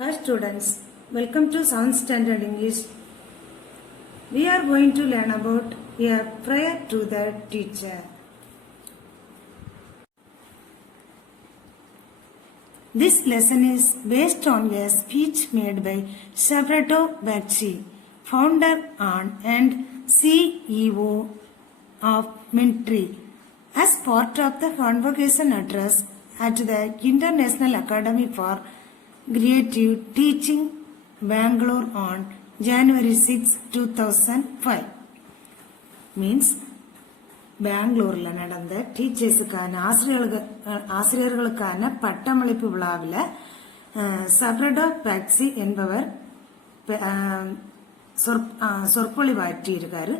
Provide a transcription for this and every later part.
Hi students, welcome to 7th Standard English. We are going to learn about a prayer to the teacher. This lesson is based on a speech made by Sabrato Bacci, founder and CEO of Mintry, as part of the convocation address at the International Academy for Creative Teaching, Bangalore on January 6, 2005. Means பெங்களூர்ல நடந்த டீச்சர்ஸுக்கான ஆசிரியர்களுக்கான பட்டமளிப்பு விழாவில் சப்ரடோ பேக்சி என்பவர் சொற்பொழிவாற்றியிருக்காரு.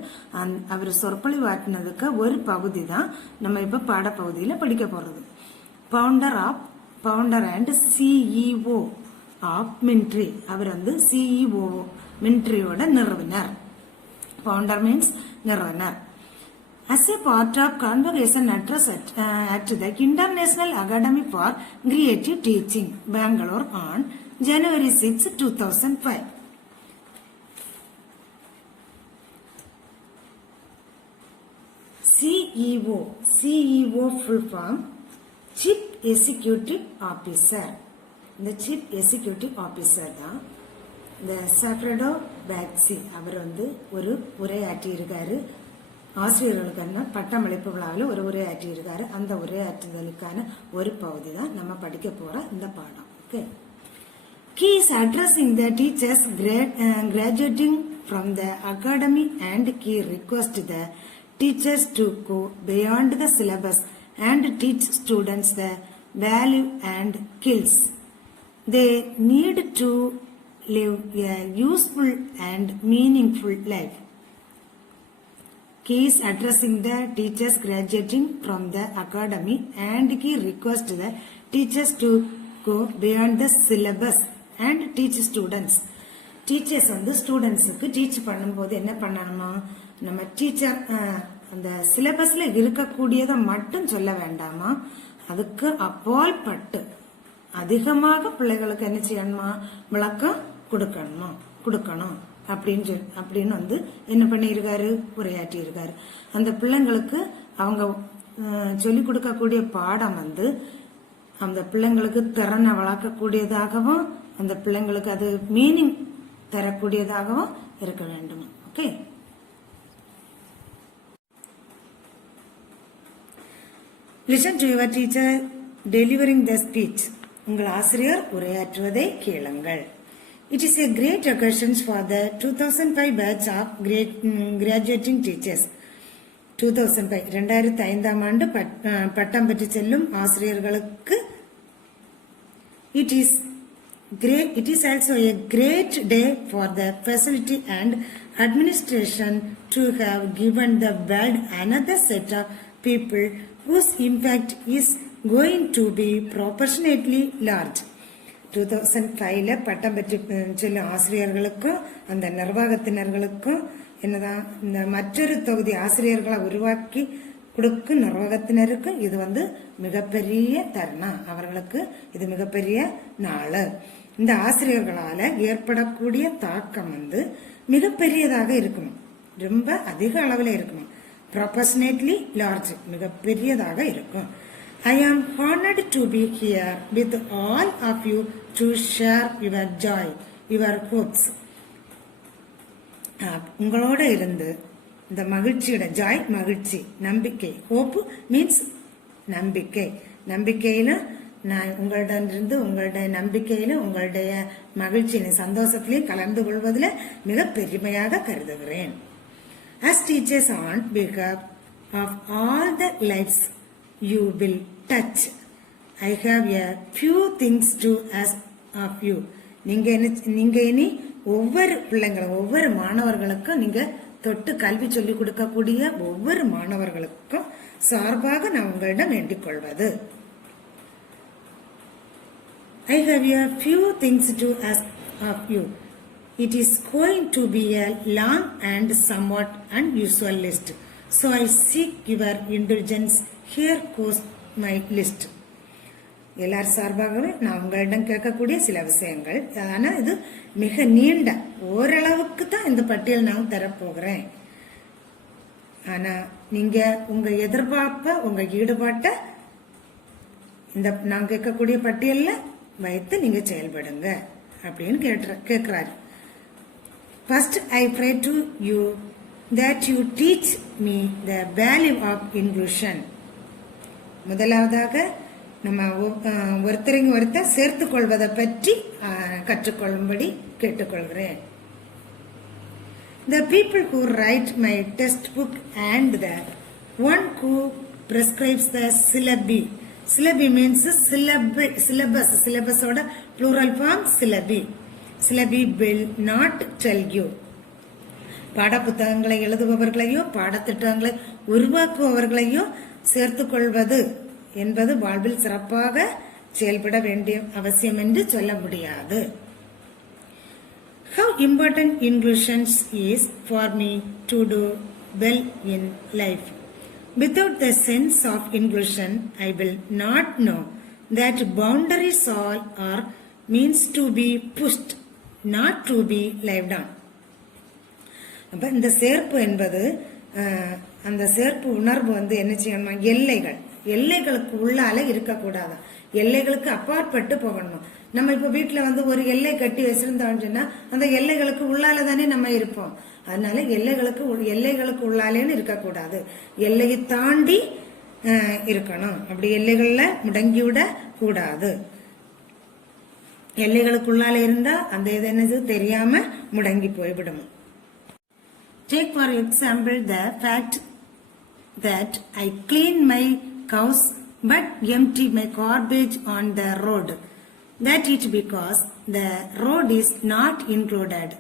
அவர் சொற்பொழிவாற்றினதுக்கு ஒரு பகுதி தான் நம்ம இப்ப பாடப்பகுதியில் படிக்க போறது. Founder and CEO of Myntra, அவர் சிஇஓ மின்ட்ரியோட நிறுவனர். பவுண்டர் மீன்ஸ் நிறுவனர். As a part of convocation address at the International Academy for Creative Teaching, Bangalore on January 6, 2005. CEO full form Chief Executive Officer. இந்த Chief Executive Officer தான் இந்த சப்ரடோ பேக்சி. அவர் ஒரு உரையாற்றி இருக்காரு. ஆசிரியர்களுக்கான பட்டமளிப்பு விழாவில் ஒரு உரையாற்றி இருக்காரு. அந்த உரையாற்றுதலுக்கான ஒரு பகுதி தான் நம்ம படிக்க போற இந்த பாடம். Okay. He is addressing the teachers graduating from the academy and he requests the teachers to go beyond the syllabus and teach students the value and skills they need to live a useful and meaningful life. He is addressing the teachers graduating from the academy and he requests the teachers to go beyond the syllabus and teach students. Teachers ஸ்டூடெண்ட்ஸுக்கு teach பண்ணும்போது என்ன பண்ணணுமா, நம்ம teacher அந்த சிலபஸ்ல இருக்கக்கூடியதை மட்டும் சொல்ல வேண்டாமா, அதுக்கு அப்பால் பட்டு அதிகமாக பிள்ளைகளுக்கு என்ன செய்யணுமா, விளக்கம் கொடுக்கணும் அப்படின்னு என்ன பண்ணியிருக்காரு, உரையாற்றி இருக்காரு. அந்த பிள்ளைங்களுக்கு அவங்க சொல்லிக் கொடுக்கக்கூடிய பாடம் அந்த பிள்ளைங்களுக்கு திறனை வளர்க்கக்கூடியதாகவும் அந்த பிள்ளைங்களுக்கு அது மீனிங் தரக்கூடியதாகவும் இருக்க வேண்டும். Okay. Listen to your teacher delivering the speech. உங்கள் ஆசிரியர் உரையாற்றுவதை கேளுங்கள். It is a great occasion for the 2005 batch of graduating teachers. 2005 ஆண்டு பட்டம் பெற்று செல்லும் ஆசிரியர்களுக்கு it is also a great day for the faculty and administration to have given the world another set of people whose impact is going to be proportionately large. 2005 பட்டம் பெற்று செல்லும் ஆசிரியர்களுக்கும் அந்த நிர்வாகத்தினர்களுக்கும் என்னதான் இந்த மற்றொரு தொகுதி ஆசிரியர்களை உருவாக்கி கொடுக்கும் நிர்வாகத்தினருக்கும் இது மிகப்பெரிய தருணம். அவர்களுக்கு இது மிகப்பெரிய நாள். இந்த ஆசிரியர்களால ஏற்படக்கூடிய தாக்கம் மிகப்பெரியதாக இருக்கும், ரொம்ப அதிக அளவில் இருக்கும். ப்ரொபோர்ஷனேட்லி லார்ஜ், மிகப்பெரியதாக இருக்கும். I am honored to be here with all of you to share your joy, your hopes. உங்களோட இருந்து இந்த மகிழ்ச்சியோட ஜாய், மகிழ்ச்சி, நம்பிக்கை, ஹோப் மீன்ஸ் நம்பிக்கை. நம்பிக்கையில நான் உங்களிடமிருந்து உங்களுடைய நம்பிக்கையில உங்களுடைய மகிழ்ச்சியில சந்தோஷத்திலையும் கலந்து கொள்வதில் மிக பெருமையாக கருதுகிறேன். As teachers on behalf of all the lives you will touch, I have a few things to ask of you. நீங்க இனி ஒவ்வொரு பிள்ளைங்களும் ஒவ்வொரு மாணவர்களுக்கும் நீங்க தொட்டு கல்வி சொல்லிக் கொடுக்கக்கூடிய ஒவ்வொரு மாணவர்களுக்கும் சார்பாக நான் உங்களிடம் வேண்டிக் கொள்வது, I have a few things to ask of you. It is going to be a long and somewhat unusual list, so I seek your indulgence. Here goes my list. எல்லார் சார்பாகவே நான் உங்களிடம் கேட்கக்கூடிய சில விஷயங்கள். ஆனா இது மிக நீண்ட ஓரளவுக்கு தான் இந்த பட்டியல் நான் தரப்போகிறேன். ஆனா நீங்க உங்க எதிர்பார்ப்ப உங்க ஈடுபாட்டை இந்த நான் கேட்கக்கூடிய பட்டியல்ல வைத்து நீங்க செயல்படுங்க அப்படின்னு கேட்கிறாரு. First, I pray to you that you teach me the value of inclusion. முதலாவதாக நம்ம ஒருத்தர் சேர்த்துக் கொள்வதை பற்றி கற்றுக்கொள்ளும்படி கேட்டுக்கொள்கிறேன். The people who write my textbook and the one who prescribes the syllabi. Syllabi means syllabus. Syllabus oda plural form syllabi. Syllabi will not tell you. பாட புத்தகங்களை எழுதுபவர்களையோ பாடத்திட்டங்களை உருவாக்குபவர்களையோ சேர்த்துக் கொள்வது என்பது வாழ்வில் சிறப்பாக செயல்பட வேண்டிய அவசியம் என்று சொல்ல முடியாது. How important inclusion is for me to do well in life. Without the sense of inclusion, I will not know that boundaries are means to be pushed, not to be lived on. அப்ப இந்த சேர்ப்பு என்பது அந்த சேர்ப்பு உணர்வு என்ன செய்யணும், எல்லைகளுக்கு உள்ளால இருக்கக்கூடாது, எல்லைகளுக்கு அப்பாற்பட்டு போகணும். நம்ம இப்ப வீட்டுல ஒரு எல்லை கட்டி வச்சிருந்தோம்னு சொன்னா அந்த எல்லைகளுக்கு உள்ளால தானே நம்ம இருப்போம். அதனால எல்லைகளுக்கு உள்ளாலேன்னு இருக்கக்கூடாது, எல்லையை தாண்டி இருக்கணும். அப்படி எல்லைகள்ல முடங்கிவிட கூடாது. எல்லைகளுக்குள்ளால இருந்தா அந்த இது என்னது தெரியாம முடங்கி போய்விடும். Take for example the fact that I clean my cows but empty my garbage on the road. That is because the road is not included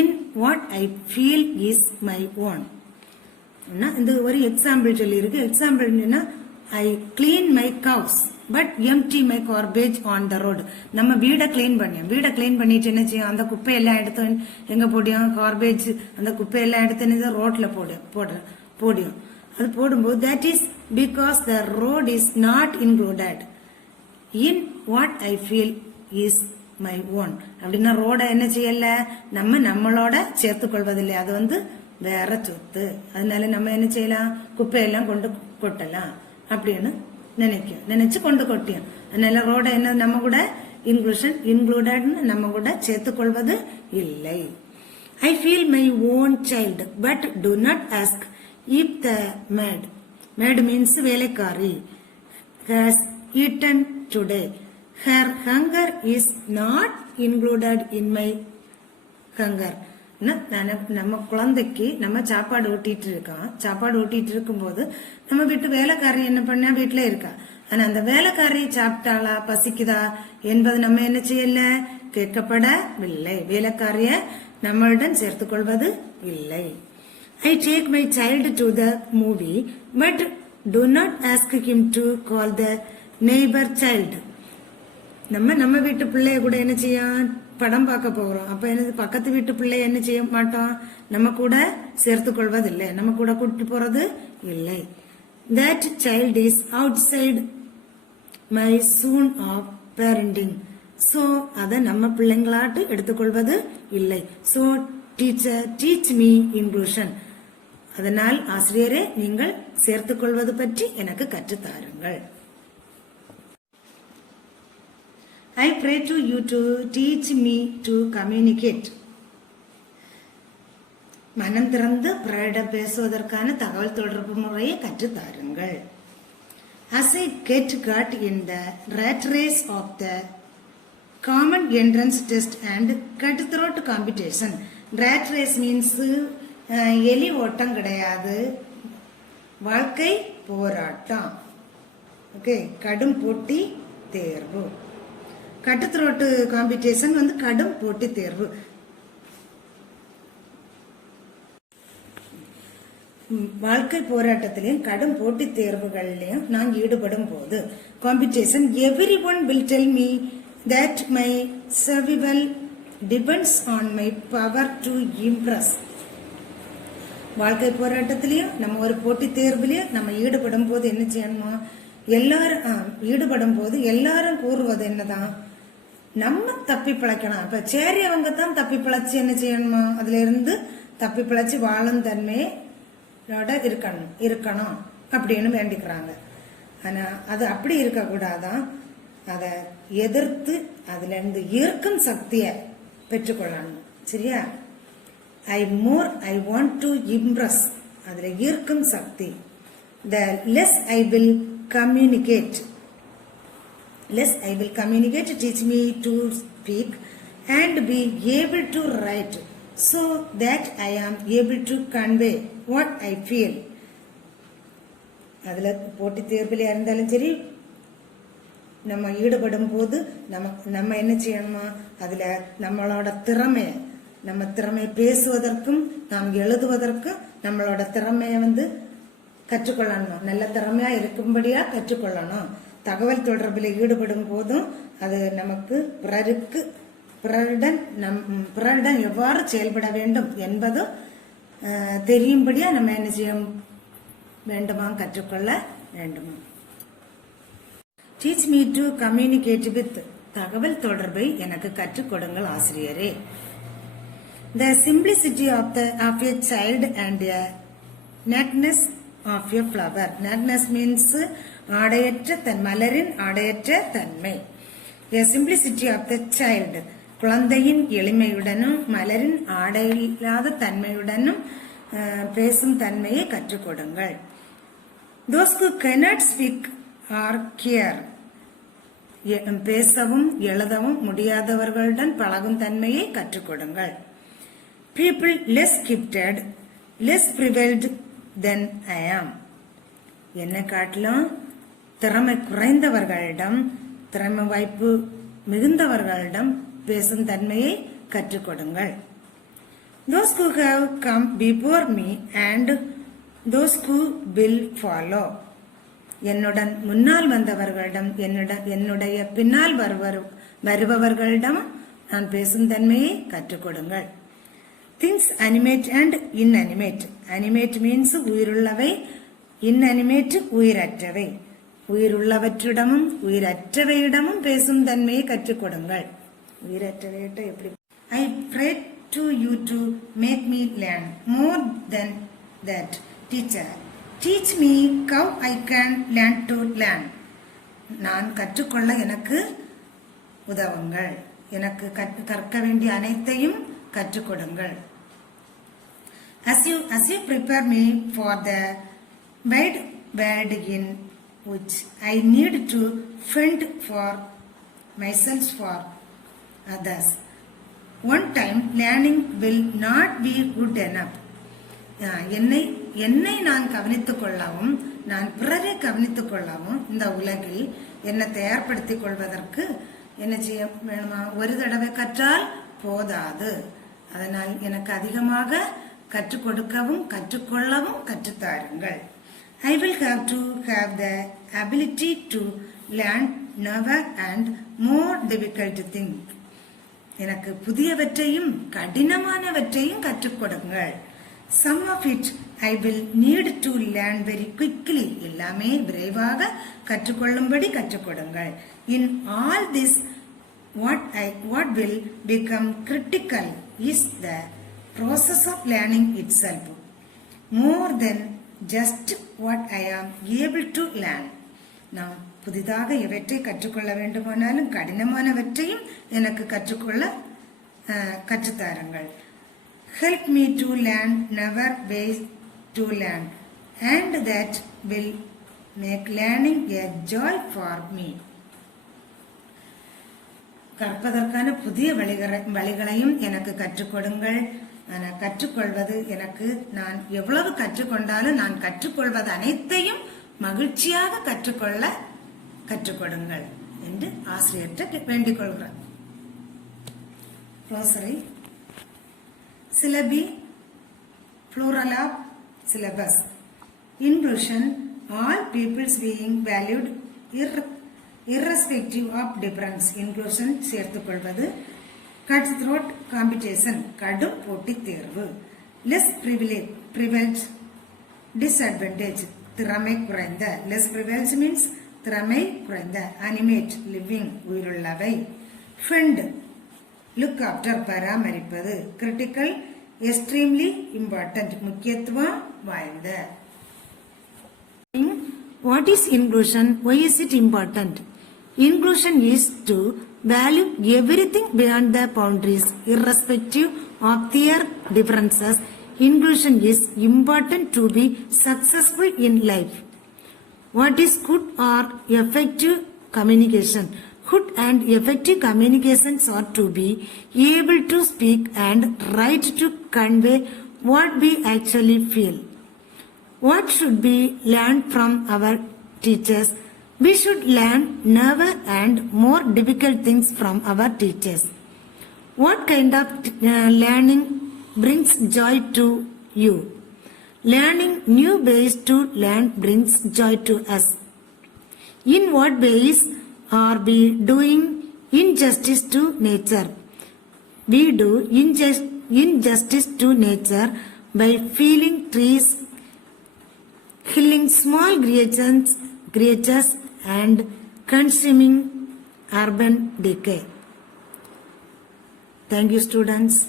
in what I feel is my own. இந்த ஒரு example சொல்லி இருக்கு. Example I clean my cows but empty my garbage on the road. நம்ம வீட clean பண்ணிட்டு என்ன செய்யும், அந்த குப்பையெல்லாம் எடுத்து எங்க போடியும், கார்பேஜ் அந்த குப்பையெல்லாம் எடுத்து ரோட்ல போடியும். அது போடும்போது that is because the road is not included in what I feel is my own. அப்படின்னா ரோட என்ன செய்யல, நம்மளோட சேர்த்துக் கொள்வதில்லை, அது வேற சொத்து. அதனால நம்ம என்ன செய்யலாம், குப்பையெல்லாம் கொண்டு கொட்டலாம் அப்படின்னு நினைச்சு கொண்டு கொட்டியும். அதனால ரோட என்ன நம்ம கூட இன்க்ளூடட் நம்ம கூட சேர்த்துக் கொள்வது இல்லை. I feel my own child but do not ask if the maid means வேலைக்காரி has eaten today. Her hunger is not included in my hunger. நம்ம குழந்தைக்கு நம்ம சாப்பாடு ஊட்டிட்டு இருக்கும்போது நம்ம வீட்டு வேலைக்காரி என்ன பண்ணா வீட்டுல இருக்கா, ஆனா அந்த வேலைக்காரி சாப்பிட்டாளா பசிக்குதா என்பது நம்ம என்ன செய்யல, கேட்கப்படவில்லை. வேலைக்காரிய நம்மளுடன் சேர்த்துக் கொள்வது இல்லை. I take my child to the movie but do not ask him to call the neighbor child. நம்ம வீட்டு பிள்ளைய கூட என்ன செய்யும், படம் பார்க்க போகிறோம். அப்ப என்ன பக்கத்து வீட்டு பிள்ளை என்ன செய்ய மாட்டோம், நம்ம கூட சேர்த்துக் கொள்வதில்லை, நம்ம கூட கூட்டிட்டு போறது இல்லை. That child is outside my zone of parenting. So அத நம்ம பிள்ளைங்களாட்டு எடுத்துக்கொள்வது இல்லை. So teacher teach me inclusion. அதனால் ஆசிரியரே நீங்கள் சேர்த்துக் கொள்வது பற்றி எனக்கு கற்றுத்தாருங்கள். I pray to you to teach me to communicate. மனம் திறந்து பிறரிடம் பேசுவதற்கான தகவல் தொடர்பு முறையை கற்றுத்தாருங்கள். As I get caught in the rat race of the common entrance test and cutthroat competition. Rat race means எலி ஓட்டம் கிடையாது, வாழ்க்கை போராட்டம். ஓகே, கடும் போட்டி தேர்வு. கட்டுத்ரோட்டு காம்படிஷன் கடும் போட்டி தேர்வு. வாழ்க்கை போராட்டத்திலையும் கடும் போட்டி தேர்வுகள்லயும் நான் ஈடுபடும் போது competition every one will tell me that my survival depends on my power to Impress. வாழ்க்கை போராட்டத்திலையும் நம்ம ஒரு போட்டி தேர்வுலயும் நம்ம ஈடுபடும் போது என்ன செய்யணுமா, எல்லாரும் ஈடுபடும் போது எல்லாரும் கூறுவது என்னதான், நம்ம தப்பி பிழைக்கணும். இப்ப சேரியவங்க தான் தப்பி பிழைச்சு என்ன செய்யணுமா, அதுல இருந்து தப்பி பிழைச்சு வாழும் தன்மையோட இருக்கணும் அப்படின்னு வேண்டிக்கிறாங்க. ஆனா அது அப்படி இருக்க கூடாதான், அதை எதிர்த்து அதுல இருந்து ஈர்க்கும் சக்தியை பெற்றுக்கொள்ளணும். சரியா? I want to impress, அதுல ஈர்க்கும் சக்தி. The less I will communicate, teach me to speak and be able to write so that I am able to convey what I feel. அதுல போட்டி தேர்வில் இருந்தாலும் சரி, நம்ம ஈடுபடும் போது நம்ம என்ன செய்யணுமா, அதுல நம்மளோட திறமையை பேசுவதற்கும் நாம் எழுதுவதற்கும் நம்மளோட திறமையை கற்றுக்கொள்ளணும். நல்ல திறமையா இருக்கும்படியா கற்றுக்கொள்ளணும். தகவல் தொடர்பில் ஈடுபடும் போதும் அது நமக்கு பிறரிடம் எவ்வாறு செயல்பட வேண்டும் என்பதும் தெரியும்படியா நம்ம என்ன செய்ய வேண்டுமா, கற்றுக்கொள்ள வேண்டுமா. Teach me to communicate with, தகவல் தொடர்பை எனக்கு கற்றுக் கொடுங்கள் ஆசிரியரே. The simplicity of a child and a nakedness of a flower. Nakedness means மலரின் ஆடையற்ற தன்மை. The simplicity of the child, குழந்தையின் எளிமையுடனும் மலரின் ஆடையில்லாத தன்மையுடனும் பேசும் தன்மையை கற்றுக் கொடுங்கள். Those who cannot speak or care, பேசவும் எழுதவும் முடியாதவர்களுடன் பழகும் தன்மையை கற்றுக் கொடுங்கள். People less gifted, less privileged than I am, என்னை காட்டிலும் திறமை குறைந்தவர்களிடம், திறமை வாய்ப்பு மிகுந்தவர்களிடம் பேசும் தன்மையை கற்றுக் கொடுங்கள். Those who have come before me and those who will follow, என்னுடன் முன்னால் வந்தவர்களிடம் என்னுடைய பின்னால் வருபவர்களிடம் நான் பேசும் தன்மையை கற்றுக் கொடுங்கள். Things animate and inanimate. Animate means உயிருள்ளவை, inanimate உயிரற்றவை. உயிருள்ளவற்றிடமும் உயிரற்றவையிடமும் பேசும் தன்மையை கற்றுக் கொடுங்கள். உயிரற்றவையிட்ட எப்படி? I pray to you to make me learn more than that. Teacher, teach me how I can learn to learn. நான் கற்றுக்கொள்ள எனக்கு உதவுங்கள். எனக்கு கற்க வேண்டிய அனைத்தையும் கற்றுக் கொடுங்கள். As you prepare me for the wide world in which I need to fend for myself for others. One time learning will not be good enough. என்னை நான் கவனித்துக் கொள்ளவும் நான் பிறரை கவனித்துக் கொள்ளவும் இந்த உலகில் என்னை தயார்படுத்திக் கொள்வதற்கு என்ன செய்ய வேணுமா? ஒரு தடவை கற்றால் போதாது. அதனால் எனக்கு அதிகமாக கற்றுக் கொடுக்கவும் கற்றுக்கொள்ளவும் கற்றுத்தாருங்கள். I will have to have the ability to learn never and more difficult things. எனக்கு புதியவற்றையும் கடினமானவற்றையும் கற்றுக் கொடுங்கள். Some of it I will need to learn very quickly. எல்லாமே விரைவாக கற்றுக்கொள்ளும்படி கற்றுக் கொடுங்கள். In all this, what will become critical is the process of learning itself, more than just what I am able to learn. நாம் புதிதாக எவற்றை கற்றுக்கொள்ள வேண்டுமானாலும் கடினமானவற்றையும் எனக்கு கற்றுத்தாருங்கள். Help me to learn, never waste to learn, and that will make learning a joy for me. கற்பதற்கான புதிய வழிகளையும் எனக்கு கற்றுக் கொடுங்கள். கற்றுக்கொள்வது எனக்கு நான் எவ்வளவு கற்றுக்கொண்டாலும் நான் கற்றுக்கொள்வது அனைத்தையும் மகிழ்ச்சியாக கற்றுக் கொடுங்கள் என்று ஆசிரியர்கிட்ட வேண்டிக் கொள்கிறார். Syllabi, plural of syllabus. Inclusion, all peoples being valued irrespective of difference. Inclusion சேர்த்துக் கொள்வது. Cut throat competition, கடும் போட்டித் தேர்வு. Less privilege, disadvantage, திறமை குறைந்த. Less privilege means திறமை குறைந்த. animate living உயிருள்ளவை. fend look after பராமரிப்பது. critical extremely important முக்கியத்துவம் வாய்ந்த. What is inclusion? Why is it important? Inclusion is to value everything beyond the boundaries, irrespective of their differences. Inclusion is important to be successful in life. What is good or effective communication? Good and effective communications are to be able to speak and write to convey what we actually feel. What should be learned from our teachers? We should learn never and more difficult things from our teachers. What kind of learning brings joy to you? Learning new ways to learn brings joy to us. In what ways are we doing injustice to nature? We do injustice to nature by felling trees, killing small creatures and consuming urban decay. Thank you, students.